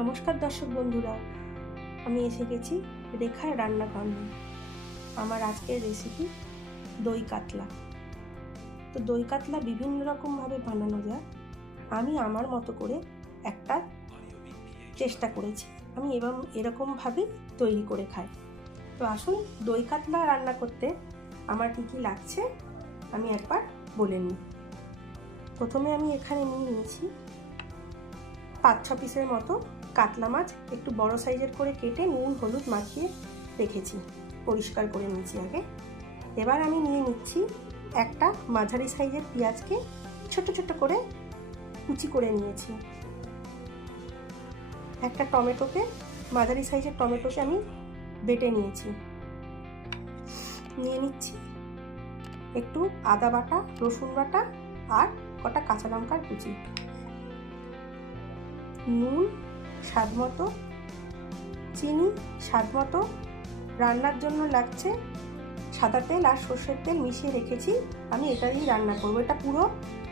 নমস্কার দর্শক বন্ধুরা, আমি এসে গেছি রেখার রান্নাঘরে। আমার আজকের রেসিপি দই কাতলা। তো দই কাতলা বিভিন্ন রকমভাবে বানানো যায়। আমি আমার মতো করে একটা চেষ্টা করেছি। আমি এবং এরকমভাবেই তৈরি করে খাই। তো আসুন দই কাতলা রান্না করতে আমার কী কী লাগছে আমি একবার বলে নিই। প্রথমে আমি এখানে নিয়ে নিয়েছি পাঁচ ছ পিসের মতো কাতলা মাছ একটু বড় সাইজের করে কেটে নুন, হলুদ মাখিয়ে রেখেছি। পরিষ্কার করে নিয়েছি আগে। এবার আমি নিয়ে নিচ্ছি একটা মাঝারি সাইজের পেঁয়াজকে ছোট ছোট করে কুচি করে নিয়েছি। একটা টমেটোকে, মাঝারি সাইজের টমেটোকে আমি বেটে নিয়েছি। নিয়ে নিচ্ছি একটু আদা বাটা, রসুন বাটা আর কটা কাঁচা লঙ্কার কুচি। নুন স্বাদ মতো, চিনি স্বাদ মতো। রান্নার জন্য লাগছে সাদা তেল আর সর্ষের তেল মিশিয়ে রেখেছি। আমি এটা দিয়েই রান্না করব। এটা পুরো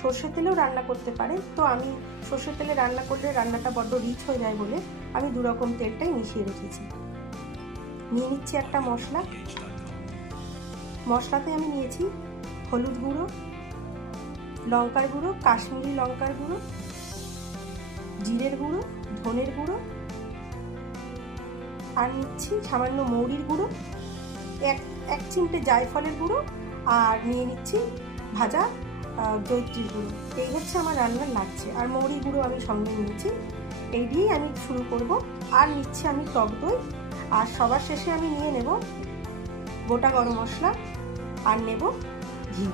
সর্ষের তেলেও রান্না করতে পারে। তো আমি সর্ষের তেলে রান্না করলে রান্নাটা বড্ড রিচ হয়ে যায় বলে আমি দু রকম তেলটাই মিশিয়ে রেখেছি। নিয়ে নিচ্ছি একটা মশলা। মশলাতে আমি নিয়েছি হলুদ গুঁড়ো, লঙ্কার গুঁড়ো, কাশ্মীরি লঙ্কার গুঁড়ো, জিরের গুঁড়ো ধনের গুঁড়ো। আর নিচ্ছি সামান্য মৌরির গুঁড়ো, এক এক চিমটে জায়ফলের গুঁড়ো, আর নিয়ে নিচ্ছি ভাজা জৈত্রীর গুঁড়ো। এই হচ্ছে আমার রান্নার লাগছে। আর মৌরি গুঁড়ো আমি সঙ্গে নিয়েছি। এই দিয়েই আমি শুরু করব। আর নিচ্ছি আমি টক দই। আর সবার শেষে আমি নিয়ে নেব গোটা গরম মশলা আর নেব ঘি।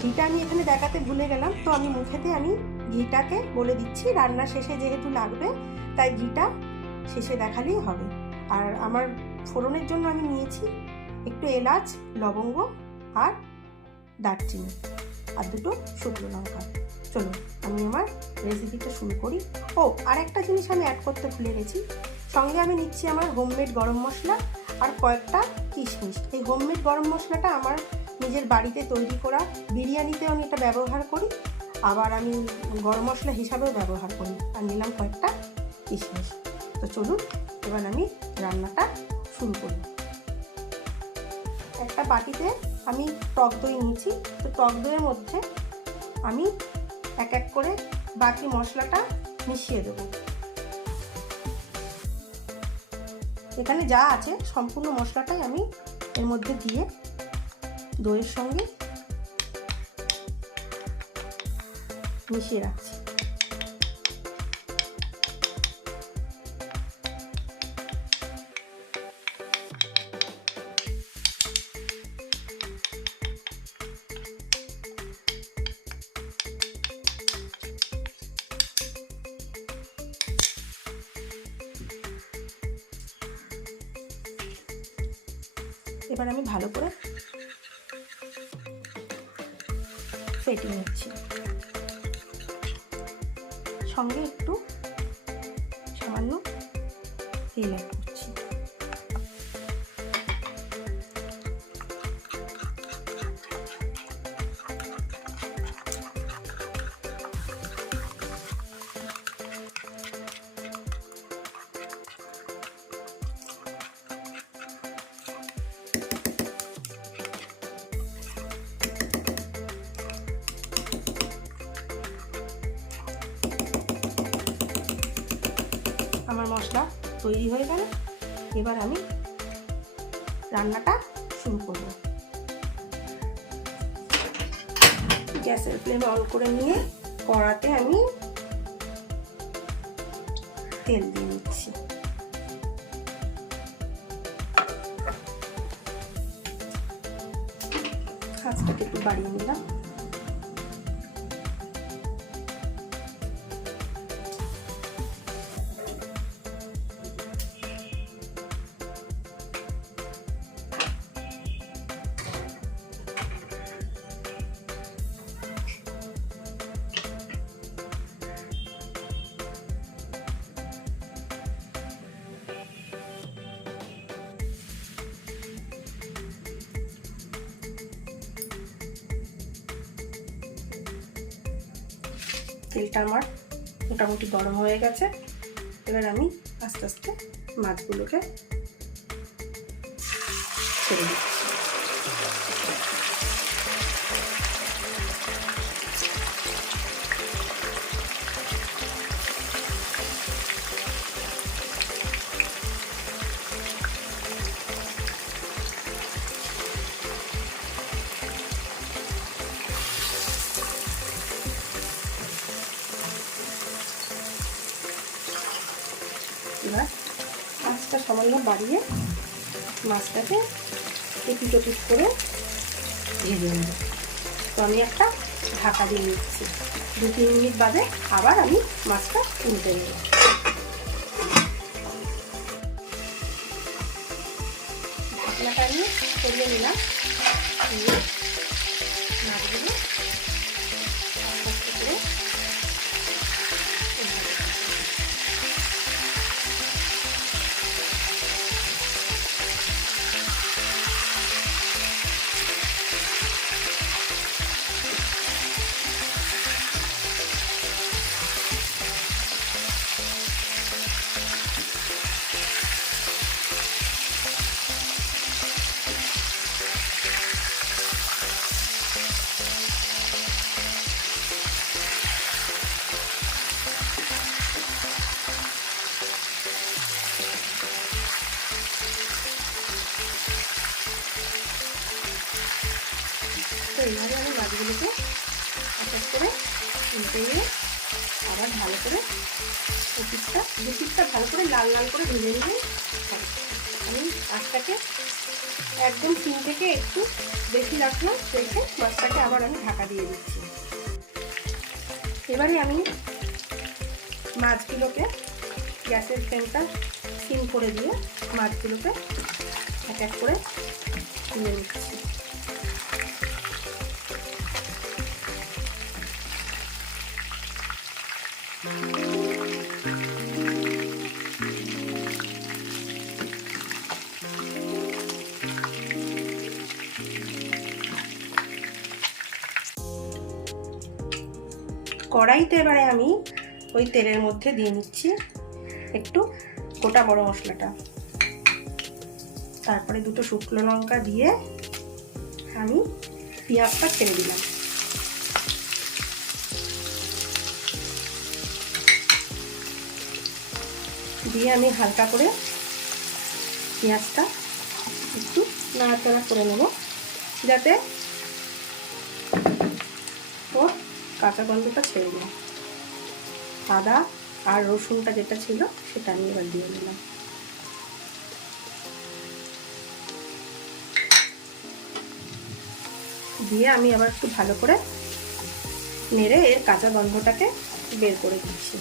ঘিটা আমি এখানে দেখাতে ভুলে গেলাম, তো আমি মুখেতে আমি ঘিটাকে বলে দিচ্ছি, রান্না শেষে যেহেতু লাগবে, তাই ঘিটা শেষে দেখালেই হবে। আর আমার ফোড়নের জন্য আমি নিয়েছি একটু এলাচ, লবঙ্গ আর দারচিনি আর দুটো শুকনো লঙ্কা। চলো আমি আমার রেসিপিটা শুরু করি। ও আর একটা জিনিস আমি অ্যাড করতে ভুলে গেছি। সঙ্গে আমি নিচ্ছি আমার হোমমেড গরম মশলা আর কয়েকটা কিশমিশ। এই হোমমেড গরম মশলাটা আমার নিজের বাড়িতে তৈরি করা বিরিয়ানিতেও আমি এটা ব্যবহার করি। আবার আমি গরম মশলা হিসাবেও ব্যবহার করি। আর নিলাম কয়েকটা কিশমিশ। তো চলুন, এবার আমি রান্নাটা শুরু করি। একটা বাটিতে আমি টক দই নিয়েছি। তো টক দইয়ের মধ্যে আমি এক এক করে বাকি মশলাটা মিশিয়ে দেবো। এখানে যা আছে, সম্পূর্ণ মশলাটাই আমি এর মধ্যে দিয়ে দইয়ের সঙ্গে মিশিয়ে রাখছি। এবার আমি ভালো করে ফেটিয়ে নিচ্ছি। সঙ্গে একটু তৈরি হয়ে গেল। এবার আমি রান্নাটা শুরু করব। গ্যাসের ফ্লেম অন করে নিয়ে কড়াতে আমি তেল দিয়ে নিচ্ছি কাজটাকে একটু বাড়িয়ে নিলাম। তেলটা আমার মোটামুটি গরম হয়ে গেছে। এবার আমি আস্তে আস্তে মাছগুলোকে ছেড়ে দিচ্ছি। বাড়িয়ে মাছটাকে এপিট ওপিট করে ভেজে নেব। তো আমি একটা ঢাকা দিয়ে নিচ্ছি। দু তিন মিনিট বাদে আবার আমি মাছটা উল্টে নেব। ঢাকনাটা আমি করিয়ে নিলাম। এইভাবে আমি মাছগুলোকে আস্তে করে উল্টে নিয়ে আবার ভালো করে পিঠটা দু ভালো করে লাল লাল করে ভেজে নিলে আমি মাছটাকে একদম সিম থেকে একটু বেশি রাখলাম, রেখে মাছটাকে আবার আমি ঢাকা দিয়ে দিচ্ছি। এবারে আমি মাছগুলোকে গ্যাসের ফ্লেমটা সিম করে দিয়ে মাছগুলোকে এক এক করে তুলে নিচ্ছি। কড়াইতে এবারে আমি ওই তেলের মধ্যে দিয়ে নিচ্ছি একটু গোটা বড় মশলাটা। তারপরে দুটো শুকনো লঙ্কা দিয়ে আমি পেঁয়াজটা ছেড়ে দিলাম। দিয়ে আমি হালকা করে পেঁয়াজটা একটু নাড়াচাড়া করে নেব, যাতে কাঁচা গন্ধটা ছেড়ে দিলাম। আদা আর রসুনটা যেটা ছিল সেটা আমি এবার দিয়ে দিলাম। দিয়ে আমি আবার একটু ভালো করে নেড়ে এর কাঁচা গন্ধটাকে বের করে দিচ্ছি।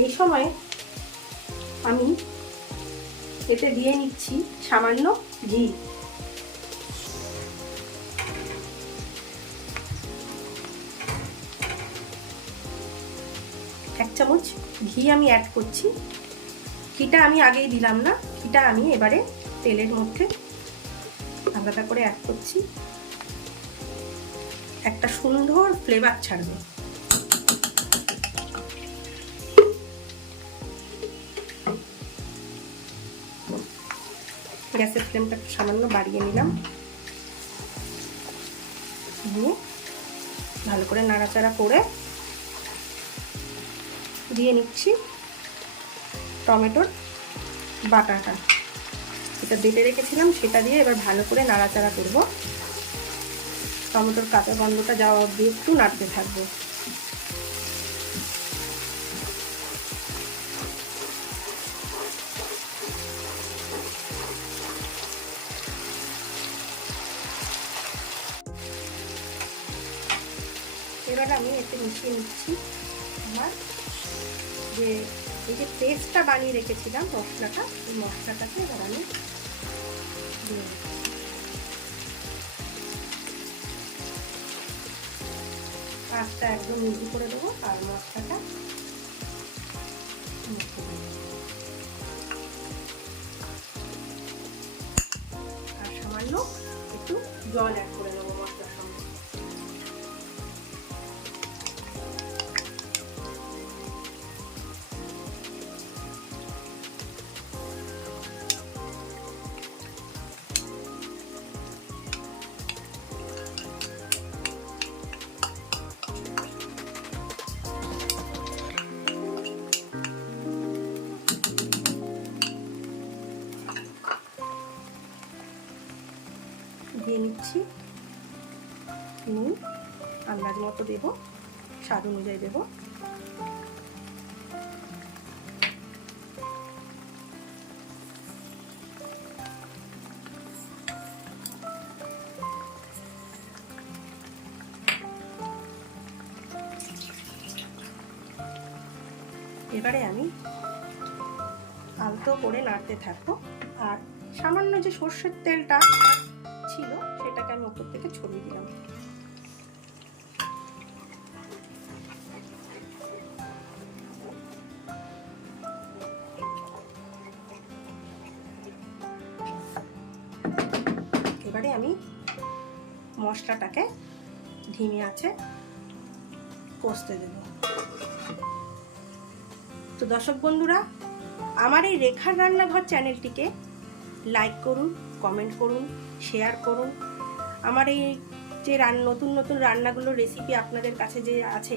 এই সময় আমি এতে দিয়ে নিচ্ছি সামান্য ঘি। এক চামচ ঘি আমি অ্যাড করছি। ঘিটা আমি আগেই দিলাম না, ঘিটা আমি এবারে তেলের মধ্যে আলাদা করে অ্যাড করছি। একটা সুন্দর ফ্লেভার ছাড়বে। গ্যাসের ফ্লেমটা একটু সামান্য বাড়িয়ে নিলাম। দিয়ে ভালো করে নাড়াচাড়া করে দিয়ে নিচ্ছি টমেটোর বাটাটা। এটা বেটে রেখেছিলাম সেটা দিয়ে এবার ভালো করে নাড়াচাড়া করব। টমেটোর কাঁচা গন্ধটা যাওয়া অবধি একটু নাড়তে থাকব। যে এই যে পেস্টটা বানিয়ে রেখেছিলাম, মশলাটা, এই মশলাটাকে এবার আমি দিয়ে একদম মিহি করে দেবো, আর মশলাটা আর সামান্য একটু জল অ্যাড করে মতো দেব, স্বাদ অনুযায়ী দেব। এবারে আমি আলতো করে নাড়তে থাকব, আর সামান্য যে সর্ষের তেলটা ছিল, সেটাকে আমি ওপর থেকে ছড়িয়ে দিলাম। আমি মশলাটাকে ধিমে আছে কষতে দেব। তো দর্শক বন্ধুরা, আমার এই রেখার রান্নাঘর চ্যানেলটিকে লাইক করুন, কমেন্ট করুন, শেয়ার করুন। আমার এই যে রান, নতুন নতুন রান্নাগুলোর রেসিপি আপনাদের কাছে যে আছে,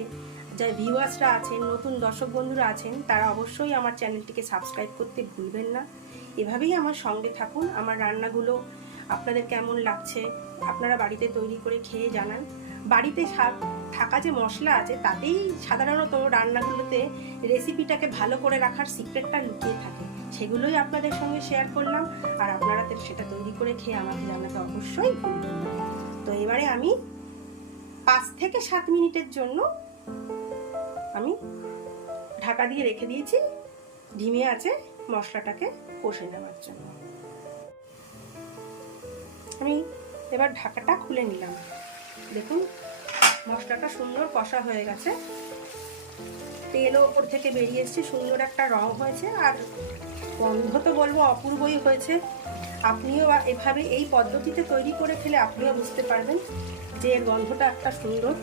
যা ভিউয়ার্সরা আছেন, নতুন দর্শক বন্ধুরা আছেন, তারা অবশ্যই আমার চ্যানেলটিকে সাবস্ক্রাইব করতে ভুলবেন না। এভাবেই আমার সঙ্গে থাকুন, আমার রান্নাগুলো আপনাদের কেমন লাগছে? আপনারা বাড়িতে তৈরি করে খেয়ে জানান। বাড়িতে থাকা যে মশলা আছে, তাতেই সাধারণত রান্নাগুলোতে রেসিপিটাকে ভালো করে রাখার সিক্রেটটা লুকিয়ে থাকে। সেগুলোই আপনাদের সঙ্গে শেয়ার করলাম। আর আপনারা তো, সেটা তৈরি করে খেয়ে আমাকে জানাতে অবশ্যই তো এবারে আমি পাঁচ থেকে সাত মিনিটের জন্য আমি ঢাকা দিয়ে রেখে দিয়েছি। ডিমে আছে মশলাটাকে কষে নেওয়ার জন্য। আমি এবার ঢাকাটা খুলে নিলাম। দেখুন, মশলাটা সুন্দর কষা হয়ে গেছে। তেলও ওপর থেকে বেরিয়ে এসছে, সুন্দর একটা রং হয়েছে, আর গন্ধ তো বলব অপূর্বই হয়েছে। আপনিও এভাবে এই পদ্ধতিতে তৈরি করে খেলে আপনিও বুঝতে পারবেন যে এর গন্ধটা একটা সুন্দর।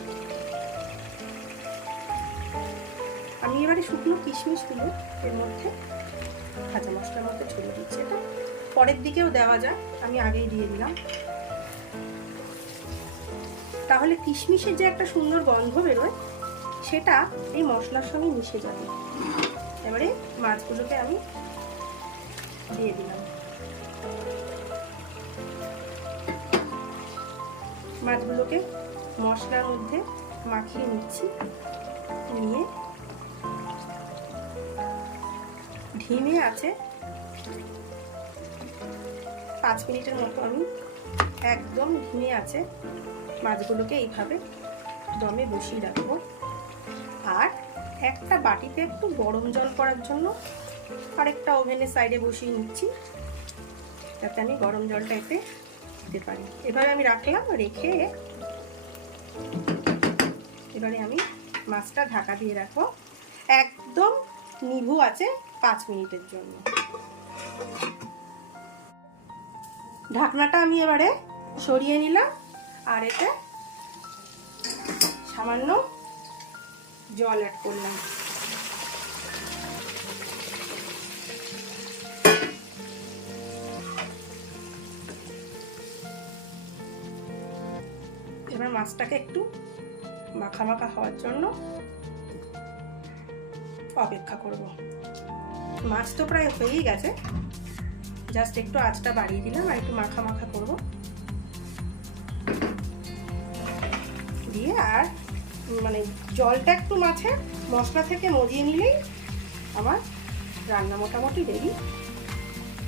আমি এবারে শুকনো কিশমিশগুলো এর মধ্যে ভাজা মশলার মধ্যে ছড়িয়ে দিচ্ছি এটা। পরের দিকেও দেওয়া যায়, আমি আগেই দিয়ে দিলাম। তাহলে কিশমিশের যে একটা সুন্দর গন্ধ বেরোয়, সেটা এই মশলার সঙ্গে মিশে যাবে। এবারে মাছগুলোকে আমি দিয়ে দিলাম। মাছগুলোকে মশলার মধ্যে মাখিয়ে নিচ্ছি, নিয়ে ঢিমে আছে পাঁচ মিনিটের মতো আমি একদম ঢিমে আছে মাছগুলোকে এইভাবে দমে বসিয়ে রাখব। আর একটা বাটিতে একটু গরম জল করার জন্য আরেকটা ওভেনের সাইডে বসিয়ে নিচ্ছি, যাতে আমি গরম জলটা এতে দিতে পারি। এবারে আমি রাখলাম, রেখে এবারে আমি মাছটা ঢাকা দিয়ে রাখব। একদম নিভু আছে পাঁচ মিনিটের জন্য। ঢাকনাটা আমি এবারে সরিয়ে নিলাম, আর এতে সামান্য জল অ্যাড করলাম। এবার মাছটাকে একটু মাখা মাখা হওয়ার জন্য অপেক্ষা করব। মাছ তো প্রায় হয়েই গেছে। জাস্ট একটু আঁচটা বাড়িয়ে দিলাম আর একটু মাখা মাখা করব। দিয়ে আর মানে জলটা একটু মাছে, মশলা থেকে মজিয়ে নিলেই আমার রান্না মোটামুটি রেডি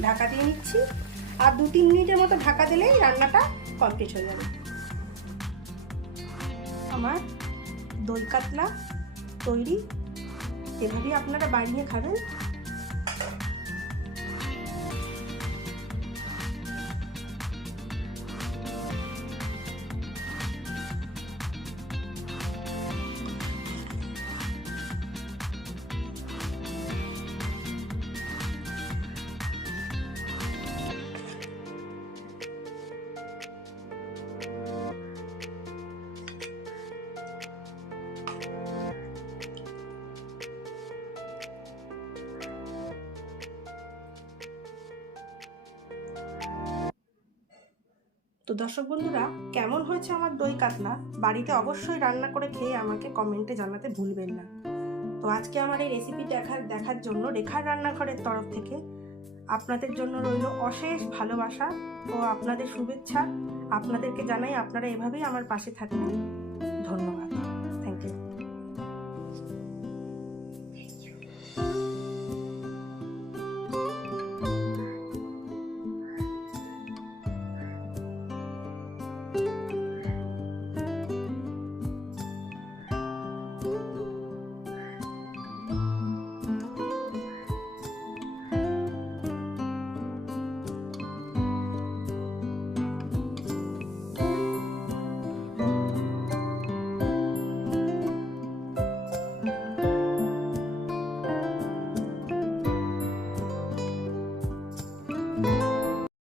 ঢাকা দিয়ে নিচ্ছি। আর দু তিন মিনিটের মতো ঢাকা দিলেই রান্নাটা কমপ্লিট হয়ে যাবে। আমার দই কাতলা তৈরি। এভাবেই আপনারা বানিয়ে খাবেন। তো দর্শক বন্ধুরা, কেমন হয়েছে আমার দই কাতলা? বাড়িতে অবশ্যই রান্না করে খেয়ে আমাকে কমেন্টে জানাতে ভুলবেন না। তো আজকে আমার এই রেসিপি দেখার দেখার জন্য রেখার রান্নাঘরের তরফ থেকে আপনাদের জন্য রইল অশেষ ভালোবাসা ও আপনাদের শুভেচ্ছা। আপনাদেরকে জানাই আপনারা এভাবেই আমার পাশে থাকবেন। ধন্যবাদ।